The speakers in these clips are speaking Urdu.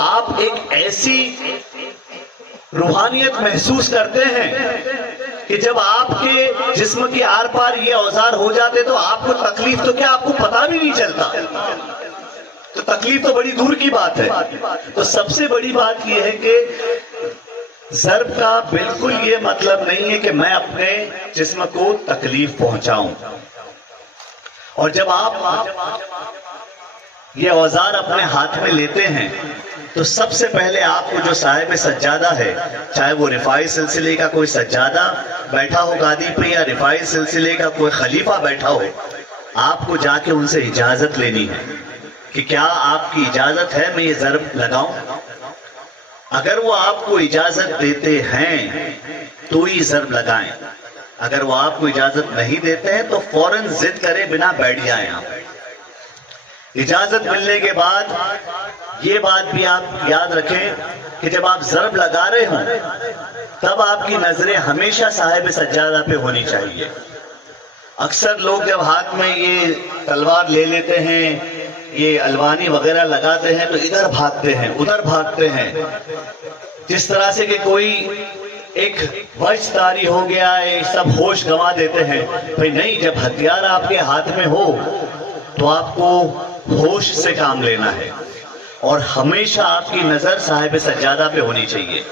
آپ ایک ایسی روحانیت محسوس کرتے ہیں کہ جب آپ کے جسم کے آر پار یہ اوزار ہو جاتے تو آپ کو تکلیف تو کیا آپ کو پتہ بھی نہیں چلتا، تو تکلیف تو بڑی دور کی بات ہے۔ تو سب سے بڑی بات یہ ہے کہ ضرب کا بالکل یہ مطلب نہیں ہے کہ میں اپنے جسم کو تکلیف پہنچاؤں، اور جب آپ یہ اوزار اپنے ہاتھ میں لیتے ہیں تو سب سے پہلے آپ کو جو صاحب سجادہ ہے، چاہے وہ رفاعی سلسلے کا کوئی سجادہ بیٹھا ہو گادی پہ یا رفاعی سلسلے کا کوئی خلیفہ بیٹھا ہو، آپ کو جا کے ان سے اجازت لینی ہے کہ کیا آپ کی اجازت ہے میں یہ ضرب لگاؤں؟ اگر وہ آپ کو اجازت دیتے ہیں تو ہی ضرب لگائیں، اگر وہ آپ کو اجازت نہیں دیتے ہیں تو فوراً ضد کرے بنا بیٹھ جائیں۔ آپ اجازت ملنے کے بعد یہ بات بھی آپ یاد رکھیں کہ جب آپ ضرب لگا رہے ہوں تب آپ کی نظریں ہمیشہ صاحب سجادہ پہ ہونی چاہیے۔ اکثر لوگ جب ہاتھ میں یہ تلوار لے لیتے ہیں، یہ الوانی وغیرہ لگاتے ہیں تو ادھر بھاگتے ہیں ادھر بھاگتے ہیں، جس طرح سے کہ کوئی ایک وجہ طاری ہو گیا ہے، سب ہوش گنوا دیتے ہیں۔ بھئی نہیں، جب ہتھیار آپ کے ہاتھ میں ہو تو آپ کو ہوش سے کام لینا ہے، اور ہمیشہ آپ کی نظر صاحب سجادہ پہ ہونی چاہیے۔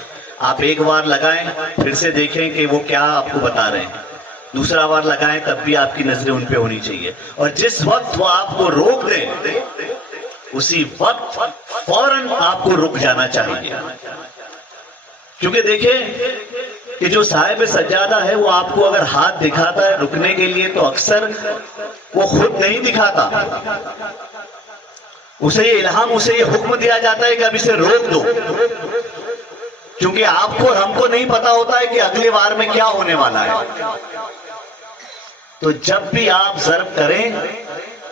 آپ ایک بار لگائیں پھر سے دیکھیں کہ وہ کیا آپ کو بتا رہے ہیں، دوسرا بار لگائیں تب بھی آپ کی نظریں ان پہ ہونی چاہیے، اور جس وقت وہ آپ کو روک دیں اسی وقت فوراً آپ کو رک جانا چاہیے، کیونکہ دیکھیں کہ جو صاحب سجادہ ہے وہ آپ کو اگر ہاتھ دکھاتا ہے رکنے کے لیے تو اکثر وہ خود نہیں دکھاتا، اسے یہ الہام، اسے یہ حکم دیا جاتا ہے کہ اب اسے روک دو، کیونکہ آپ کو اور ہم کو نہیں پتا ہوتا ہے کہ اگلی بار میں کیا ہونے والا ہے۔ تو جب بھی آپ ضرب کریں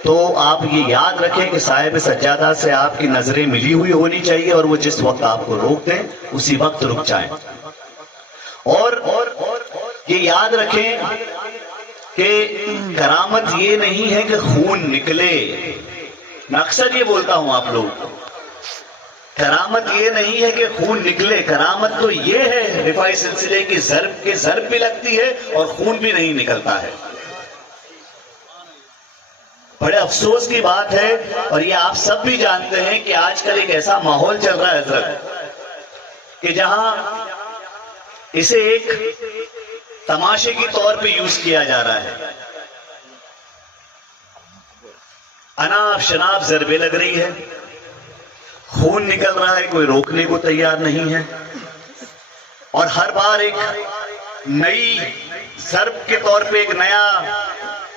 تو آپ یہ یاد رکھیں کہ صاحب سجادہ سے آپ کی نظریں ملی ہوئی ہونی چاہیے، اور وہ جس وقت آپ کو روک دیں اسی وقت رک جائیں۔ اور یہ یاد رکھیں کہ کرامت یہ نہیں ہے کہ خون نکلے، میں اکثر یہ بولتا ہوں آپ لوگ، کرامت یہ نہیں ہے کہ خون نکلے، کرامت تو یہ ہے رفاعی سلسلے کی ضرب بھی لگتی ہے اور خون بھی نہیں نکلتا ہے۔ بڑے افسوس کی بات ہے، اور یہ آپ سب بھی جانتے ہیں کہ آج کل ایک ایسا ماحول چل رہا ہے حضرت کہ جہاں اسے ایک تماشے کی طور پہ یوز کیا جا رہا ہے، اناپ شناپ ضربیں لگ رہی ہے، خون نکل رہا ہے، کوئی روکنے کو تیار نہیں ہے، اور ہر بار ایک نئی ضرب کے طور پہ ایک نیا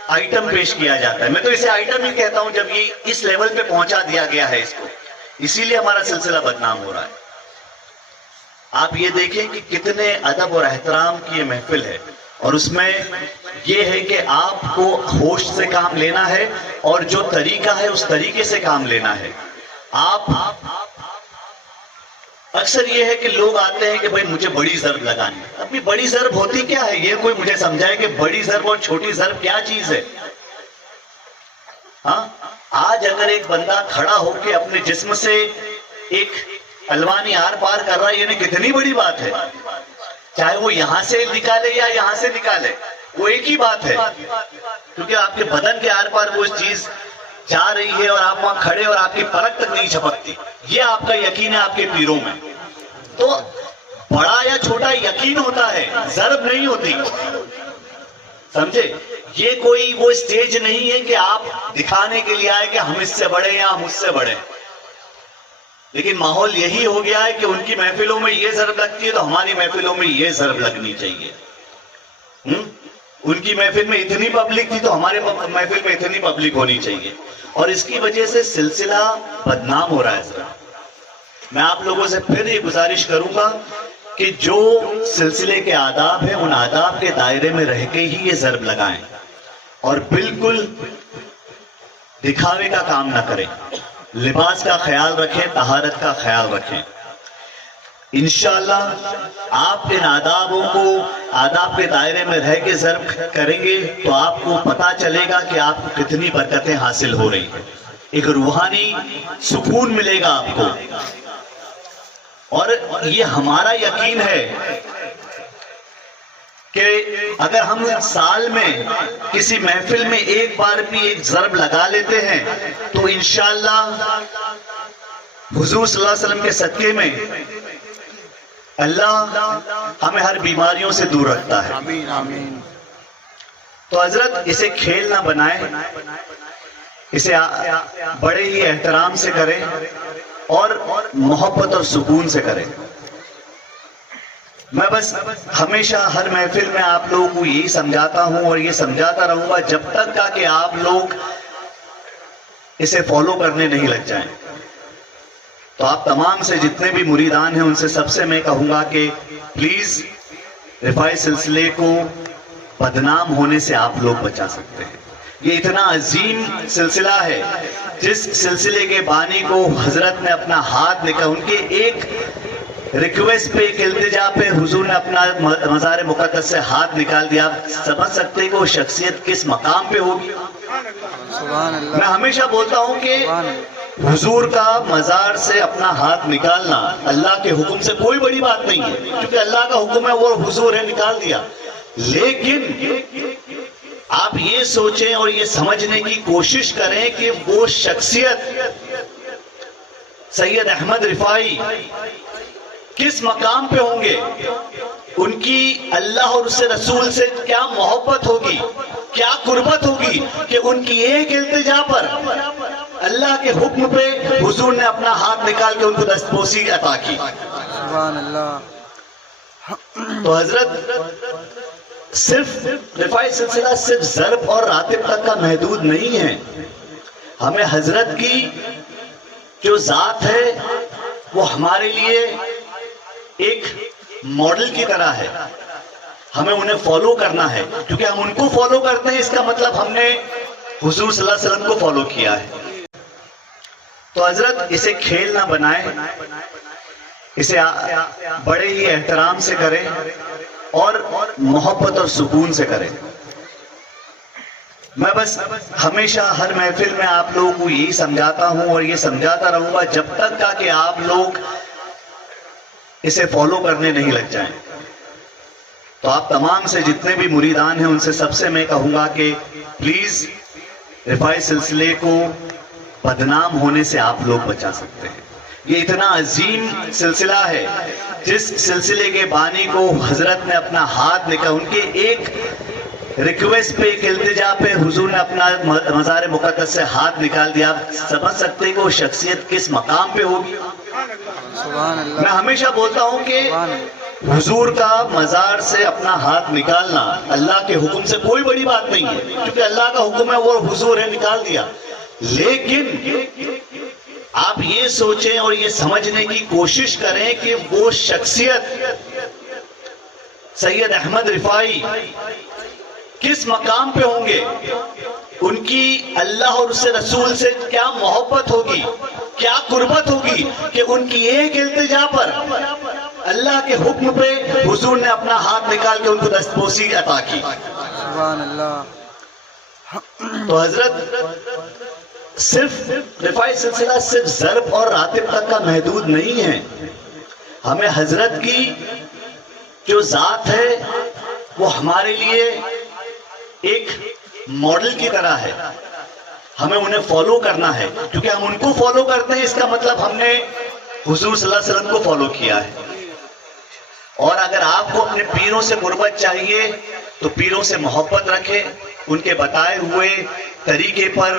آئٹم پیش کیا جاتا ہے۔ میں تو اسے آئٹم ہی کہتا ہوں جب یہ اس لیول پہ پہنچا دیا گیا ہے اس کو، اسی لیے ہمارا سلسلہ بدنام ہو رہا ہے۔ آپ یہ دیکھیں کہ کتنے ادب اور احترام کی یہ محفل ہے، اور اس میں یہ ہے کہ آپ کو ہوش سے کام لینا ہے، اور جو طریقہ ہے اس طریقے سے کام لینا ہے۔ آپ اکثر یہ ہے کہ لوگ آتے ہیں کہ بھئی مجھے بڑی ضرب لگانی ہے۔ اپنی بڑی ضرب ہوتی کیا ہے؟ یہ کوئی مجھے سمجھائے کہ بڑی ضرب اور چھوٹی ضرب کیا چیز ہے؟ ہاں، آج اگر ایک بندہ کھڑا ہو کے اپنے جسم سے ایک الوانی آر پار کر رہا ہے، یہ کتنی بڑی بات ہے، چاہے وہ یہاں سے نکالے یا یہاں سے نکالے، وہ ایک ہی بات ہے، کیونکہ آپ کے بدن کے آر پار وہ چیز جا رہی ہے اور آپ وہاں کھڑے اور آپ کی پلک تک نہیں جھپکتی۔ یہ آپ کا یقین ہے آپ کے پیروں میں۔ تو بڑا یا چھوٹا یقین ہوتا ہے، ضرب نہیں ہوتی، سمجھے؟ یہ کوئی وہ سٹیج نہیں ہے کہ آپ دکھانے کے لیے آئے کہ ہم اس سے بڑے یا ہم اس سے بڑے، لیکن ماحول یہی ہو گیا ہے کہ ان کی محفلوں میں یہ ضرب لگتی ہے تو ہماری محفلوں میں یہ ضرب لگنی چاہیے۔ ان کی محفل میں اتنی پبلک تھی تو ہمارے محفل میں اتنی پبلک ہونی چاہیے، اور اس کی وجہ سے سلسلہ بدنام ہو رہا ہے۔ ذرا میں آپ لوگوں سے پھر یہ گزارش کروں گا کہ جو سلسلے کے آداب ہیں ان آداب کے دائرے میں رہ کے ہی یہ ضرب لگائیں، اور بالکل دکھاوے کا کام نہ کریں، لباس کا خیال رکھیں، طہارت کا خیال رکھیں۔ انشاءاللہ آپ ان آدابوں کو آداب کے دائرے میں رہ کے ضرب کریں گے تو آپ کو پتا چلے گا کہ آپ کو کتنی برکتیں حاصل ہو رہی ہیں، ایک روحانی سکون ملے گا آپ کو۔ اور یہ ہمارا یقین ہے کہ اگر ہم سال میں کسی محفل میں ایک بار بھی ایک ضرب لگا لیتے ہیں تو انشاءاللہ حضور صلی اللہ علیہ وسلم کے صدقے میں اللہ ہمیں ہر بیماریوں سے دور رکھتا ہے. آمین آمین. تو حضرت اسے کھیل نہ بنائیں، اسے بڑے ہی احترام سے کریں اور محبت اور سکون سے کریں. میں بس ہمیشہ ہر محفل میں آپ لوگوں کو یہی سمجھاتا ہوں اور یہ سمجھاتا رہوں گا جب تک کہ آپ لوگ اسے فالو کرنے نہیں لگ جائیں. تو آپ تمام سے جتنے بھی مریدان ہیں ان سے سب سے میں کہوں گا کہ پلیز رفاعی سلسلے کو بدنام ہونے سے آپ لوگ بچا سکتے ہیں. یہ اتنا عظیم سلسلہ ہے جس سلسلے کے بانی کو حضرت نے اپنا ہاتھ نکالا، ان کے ایک ریکویسٹ پہ، ایک التجا پہ حضور نے اپنا مزار مقدس سے ہاتھ نکال دیا. آپ سمجھ سکتے ہیں کہ وہ شخصیت کس مقام پہ ہوگی. سبحان اللہ. میں ہمیشہ بولتا ہوں کہ حضور کا مزار سے اپنا ہاتھ نکالنا اللہ کے حکم سے کوئی بڑی بات نہیں ہے، کیونکہ اللہ کا حکم ہے، وہ حضور ہے، نکال دیا. لیکن آپ یہ سوچیں اور یہ سمجھنے کی کوشش کریں کہ وہ شخصیت سید احمد رفاعی کس مقام پہ ہوں گے، ان کی اللہ اور اس سے رسول سے کیا محبت ہوگی، کیا قربت ہوگی کہ ان کی ایک التجا پر اللہ کے حکم پہ حضور نے اپنا ہاتھ نکال کے ان کو دستبوسی عطا کی. سبحان اللہ. تو حضرت صرف رفاعی سلسلہ صرف ضرب اور راتب تک کا محدود نہیں ہے. ہمیں حضرت کی جو ذات ہے وہ ہمارے لیے ایک ماڈل کی طرح ہے. ہمیں انہیں فالو کرنا ہے، کیونکہ ہم ان کو فالو کرتے ہیں اس کا مطلب ہم نے حضور صلی اللہ علیہ وسلم کو فالو کیا ہے. تو حضرت اسے کھیل نہ بنائیں، اسے بڑے ہی احترام سے کریں اور محبت اور سکون سے کریں. میں بس ہمیشہ ہر محفل میں آپ لوگوں کو یہی سمجھاتا ہوں اور یہ سمجھاتا رہوں گا جب تک کہ آپ لوگ اسے فالو کرنے نہیں لگ جائیں. تو آپ تمام سے جتنے بھی مریدان ہیں ان سے سب سے میں کہوں گا کہ پلیز رفاعی سلسلے کو بدنام ہونے سے آپ لوگ بچا سکتے ہیں. یہ اتنا عظیم سلسلہ ہے جس سلسلے کے بانی کو حضرت نے اپنا ہاتھ نکالا، ان کے ایک ریکویسٹ پہ، ایک التجا پہ حضور نے اپنا مزار مقدس سے ہاتھ نکال دیا. آپ سمجھ سکتے ہیں کہ وہ شخصیت کس مقام پہ ہوگی. سبحان اللہ. میں ہمیشہ بولتا ہوں کہ حضور کا مزار سے اپنا ہاتھ نکالنا اللہ کے حکم سے کوئی بڑی بات نہیں ہے، کیونکہ اللہ کا حکم ہے، وہ حضور ہے، نکال دیا. لیکن آپ یہ سوچیں اور یہ سمجھنے کی کوشش کریں کہ وہ شخصیت سید احمد رفاعی کس مقام پہ ہوں گے، ان کی اللہ اور اس سے رسول سے کیا محبت ہوگی، کیا قربت ہوگی کہ ان کی ایک التجا پر اللہ کے حکم پہ حضور نے اپنا ہاتھ نکال کے ان کو دستبوسی عطا کی. سبحان اللہ. تو حضرت صرف رفاعی سلسلہ صرف ضرب اور راتب تک کا محدود نہیں ہے. ہمیں حضرت کی جو ذات ہے وہ ہمارے لیے ایک ماڈل کی طرح ہے. ہمیں انہیں فالو کرنا ہے، کیونکہ ہم ان کو فالو کرتے ہیں اس کا مطلب ہم نے حضور صلی اللہ علیہ وسلم کو فالو کیا ہے. اور اگر آپ کو اپنے پیروں سے قربت چاہیے تو پیروں سے محبت رکھیں، ان کے بتائے ہوئے طریقے پر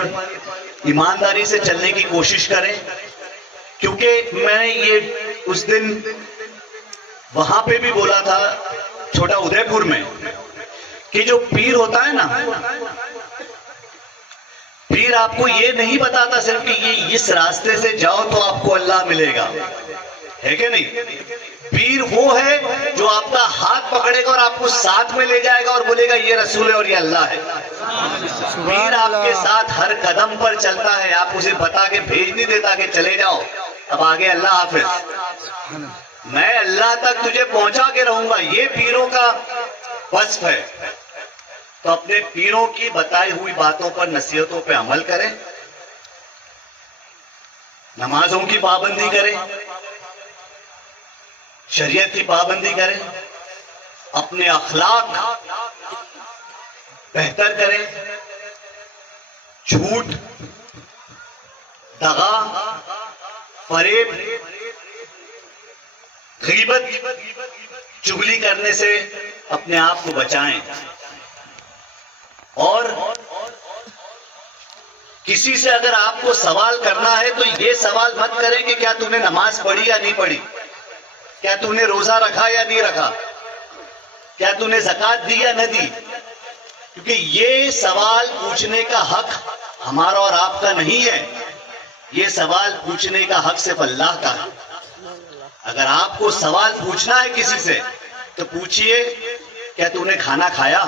ایمانداری سے چلنے کی کوشش کریں. کیونکہ میں نے یہ اس دن وہاں پہ بھی بولا تھا چھوٹا ادے پور میں کہ جو پیر ہوتا ہے نا، پیر آپ کو یہ نہیں بتاتا صرف کہ یہ اس راستے سے جاؤ تو آپ کو اللہ ملے گا، ہے کہ نہیں. پیر وہ ہے جو آپ کا ہاتھ پکڑے گا اور آپ کو ساتھ میں لے جائے گا اور بولے گا یہ رسول ہے اور یہ اللہ ہے. پیر آپ کے ساتھ ہر قدم پر چلتا ہے، آپ اسے بتا کے بھیج نہیں دیتا کہ چلے جاؤ اب آگے اللہ حافظ، میں اللہ تک تجھے پہنچا کے رہوں گا. یہ پیروں کا وصف ہے. تو اپنے پیروں کی بتائی ہوئی باتوں پر، نصیحتوں پہ عمل کریں، نمازوں کی پابندی کریں، شریعت کی پابندی کریں، اپنے اخلاق بہتر کریں، جھوٹ، دغا، فریب، غیبت، چغلی کرنے سے اپنے آپ کو بچائیں، اور کسی سے اگر آپ کو سوال کرنا ہے تو یہ سوال مت کریں کہ کیا تم نے نماز پڑھی یا نہیں پڑھی، کیا تم نے روزہ رکھا یا نہیں رکھا، کیا تم نے زکوٰۃ دی یا نہ دی، کیونکہ یہ سوال پوچھنے کا حق ہمارا اور آپ کا نہیں ہے، یہ سوال پوچھنے کا حق صرف اللہ کا ہے۔ اگر آپ کو سوال پوچھنا ہے کسی سے تو پوچھئے کیا تم نے کھانا کھایا،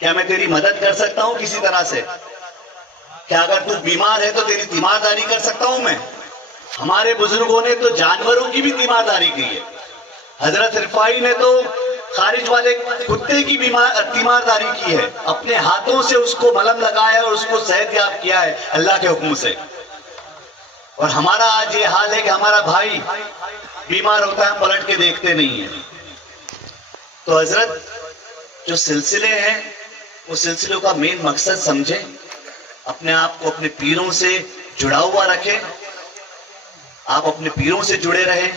کیا میں تیری مدد کر سکتا ہوں کسی طرح سے، کیا اگر تو بیمار ہے تو تیری تیمارداری کر سکتا ہوں میں۔ ہمارے بزرگوں نے تو جانوروں کی بھی تیمارداری کی ہے، حضرت رفاعی نے تو خارج والے کتے کی تیمارداری کی ہے، اپنے ہاتھوں سے اس کو ملہم لگایا اور اس کو صحت یاب کیا ہے اللہ کے حکم سے۔ اور ہمارا آج یہ حال ہے کہ ہمارا بھائی بیمار ہوتا ہے ہم پلٹ کے دیکھتے نہیں ہیں۔ تو حضرت جو سلسلے ہیں وہ سلسلوں کا مین مقصد سمجھیں، اپنے آپ کو اپنے پیروں سے جڑا ہوا رکھیں، آپ اپنے پیروں سے جڑے رہیں،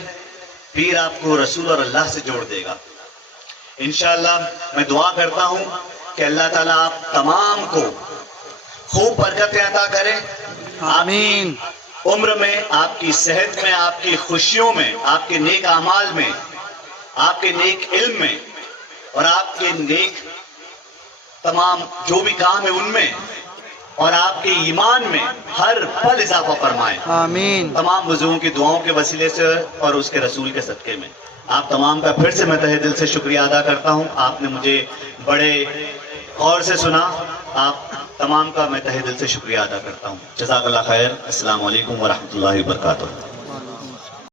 پیر آپ کو رسول اور اللہ سے جوڑ دے گا۔ انشاءاللہ میں دعا کرتا ہوں کہ اللہ تعالیٰ آپ تمام کو خوب برکتیں عطا کرے، آمین۔ عمر میں، آپ کی صحت میں، آپ کی خوشیوں میں، آپ کے نیک اعمال میں، آپ کے نیک علم میں، اور آپ کے نیک تمام جو بھی کام ہے ان میں، اور آپ کے ایمان میں ہر پل اضافہ فرمائے، آمین۔ تمام وضوؤں کی دعاؤں کے وسیلے سے اور اس کے رسول کے صدقے میں۔ آپ تمام کا پھر سے میں تہہ دل سے شکریہ ادا کرتا ہوں، آپ نے مجھے بڑے غور سے سنا، آپ تمام کا میں تہہ دل سے شکریہ ادا کرتا ہوں۔ جزاک اللہ خیر۔ السلام علیکم ورحمۃ اللہ وبرکاتہ۔